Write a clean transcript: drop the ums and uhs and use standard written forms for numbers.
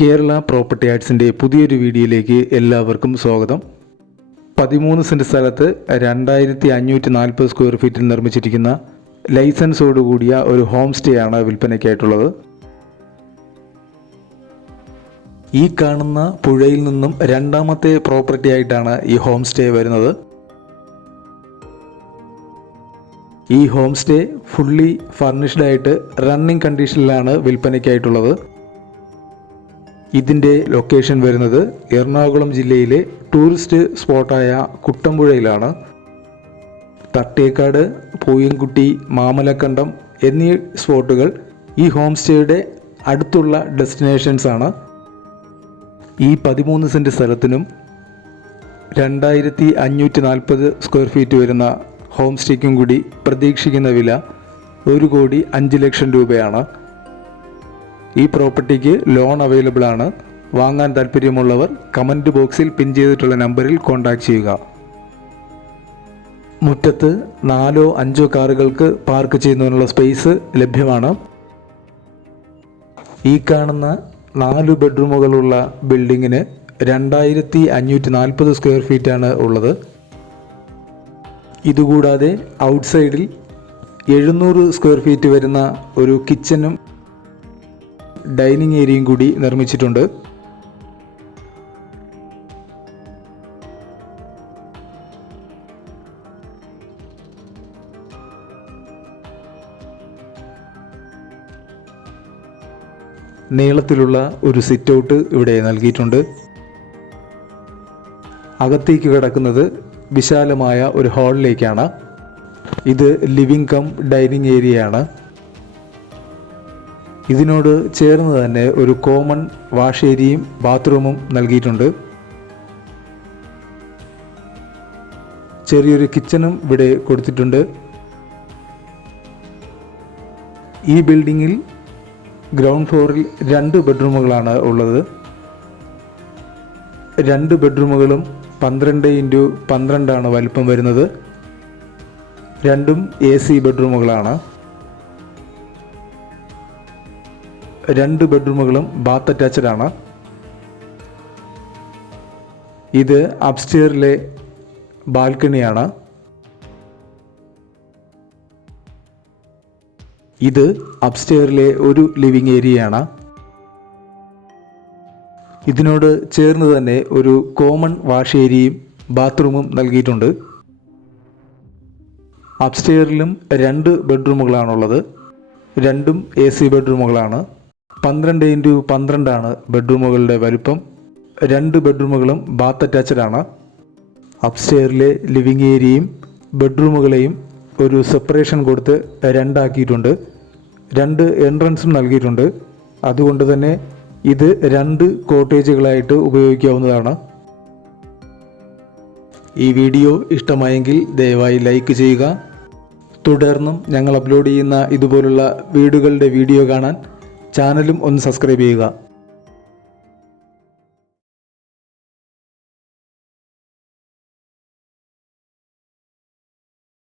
Kerala property ആർട്സിൻ്റെ പുതിയൊരു വീഡിയോയിലേക്ക് എല്ലാവർക്കും സ്വാഗതം. 13 സെൻറ്റ് സ്ഥലത്ത് 2540 സ്ക്വയർ ഫീറ്റിൽ നിർമ്മിച്ചിരിക്കുന്ന ലൈസൻസോടുകൂടിയ ഒരു ഹോം സ്റ്റേ ആണ് വിൽപ്പനയ്ക്കായിട്ടുള്ളത്. ഈ കാണുന്ന പുഴയിൽ നിന്നും രണ്ടാമത്തെ പ്രോപ്പർട്ടി ആയിട്ടാണ് ഈ ഹോം സ്റ്റേ വരുന്നത്. ഈ ഹോം സ്റ്റേ ഫുള്ളി ഫർണിഷ്ഡ് ആയിട്ട് റണ്ണിങ് കണ്ടീഷനിലാണ് വിൽപ്പനയ്ക്കായിട്ടുള്ളത്. ഇതിൻ്റെ ലൊക്കേഷൻ വരുന്നത് എറണാകുളം ജില്ലയിലെ ടൂറിസ്റ്റ് സ്പോട്ടായ കുട്ടമ്പുഴയിലാണ്. തട്ടേക്കാട്, പൂയംകുട്ടി, മാമലക്കണ്ടം എന്നീ സ്പോട്ടുകൾ ഈ ഹോം സ്റ്റേയുടെ അടുത്തുള്ള ഡെസ്റ്റിനേഷൻസ് ആണ്. ഈ 13 സെൻറ്റ് സ്ഥലത്തിനും 2540 സ്ക്വയർ ഫീറ്റ് വരുന്ന ഹോം സ്റ്റേക്കും കൂടി പ്രതീക്ഷിക്കുന്ന വില 1,05,00,000 രൂപയാണ്. ഈ പ്രോപ്പർട്ടിക്ക് ലോൺ അവൈലബിൾ ആണ്. വാങ്ങാൻ താല്പര്യമുള്ളവർ കമൻറ്റ് ബോക്സിൽ പിൻ ചെയ്തിട്ടുള്ള നമ്പറിൽ കോൺടാക്റ്റ് ചെയ്യുക. മുറ്റത്ത് 4-5 കാറുകൾക്ക് പാർക്ക് ചെയ്യുന്നതിനുള്ള സ്പേസ് ലഭ്യമാണ്. ഈ കാണുന്ന 4 ബെഡ്റൂമുകളുള്ള ബിൽഡിങ്ങിന് 2540 സ്ക്വയർ ഫീറ്റാണ് ഉള്ളത്. ഇതുകൂടാതെ ഔട്ട്സൈഡിൽ 700 സ്ക്വയർ ഫീറ്റ് വരുന്ന ഒരു കിച്ചനും ഡൈനിങ് ഏരിയയും കൂടി നിർമ്മിച്ചിട്ടുണ്ട്. നീളത്തിലുള്ള ഒരു സിറ്റ് ഔട്ട് ഇവിടെ നൽകിയിട്ടുണ്ട്. അകത്തേക്ക് കിടക്കുന്നത് വിശാലമായ ഒരു ഹാളിലേക്കാണ്. ഇത് ലിവിംഗ് കം ഡൈനിങ് ഏരിയയാണ്. ഇതിനോട് ചേർന്ന് തന്നെ ഒരു കോമൺ വാഷ് ഏരിയയും ബാത്റൂമും നൽകിയിട്ടുണ്ട്. ചെറിയൊരു കിച്ചണും ഇവിടെ കൊടുത്തിട്ടുണ്ട്. ഈ ബിൽഡിങ്ങിൽ ഗ്രൗണ്ട് ഫ്ലോറിൽ 2 ബെഡ്റൂമുകളാണ് ഉള്ളത്. 2 ബെഡ്റൂമുകളും 12x12 വലിപ്പം വരുന്നത്. രണ്ടും AC ബെഡ്റൂമുകളാണ്. 2 ബെഡ്റൂമുകളും ബാത്ത് അറ്റാച്ച്ഡ് ആണ്. ഇത് അപ്സ്റ്റെയറിലെ ബാൽക്കണിയാണ്. ഇത് അപ്സ്റ്റെയറിലെ ഒരു ലിവിംഗ് ഏരിയയാണ്. ഇതിനോട് ചേർന്ന് തന്നെ ഒരു കോമൺ വാഷ് ഏരിയയും ബാത്റൂമും നൽകിയിട്ടുണ്ട്. അപ്സ്റ്റെയറിലും 2 ബെഡ്റൂമുകളാണുള്ളത്. രണ്ടും AC ബെഡ്റൂമുകളാണ്. 12x12 ബെഡ്റൂമുകളുടെ വലുപ്പം. 2 ബെഡ്റൂമുകളും ബാത്ത് അറ്റാച്ച്ഡ് ആണ്. അപ്സ്റ്റെയറിലെ ലിവിംഗ് ഏരിയയും ബെഡ്റൂമുകളെയും ഒരു സെപ്പറേഷൻ കൊടുത്ത് 2 ആക്കിയിട്ടുണ്ട്. 2 എൻട്രൻസും നൽകിയിട്ടുണ്ട്. അതുകൊണ്ട് തന്നെ ഇത് 2 കോട്ടേജുകളായിട്ട് ഉപയോഗിക്കാവുന്നതാണ്. ഈ വീഡിയോ ഇഷ്ടമായെങ്കിൽ ദയവായി ലൈക്ക് ചെയ്യുക. തുടർന്നും ഞങ്ങൾ അപ്ലോഡ് ചെയ്യുന്ന ഇതുപോലുള്ള വീടുകളുടെ വീഡിയോ കാണാൻ ചാനലും ഒന്ന് സബ്സ്ക്രൈബ് ചെയ്യുക.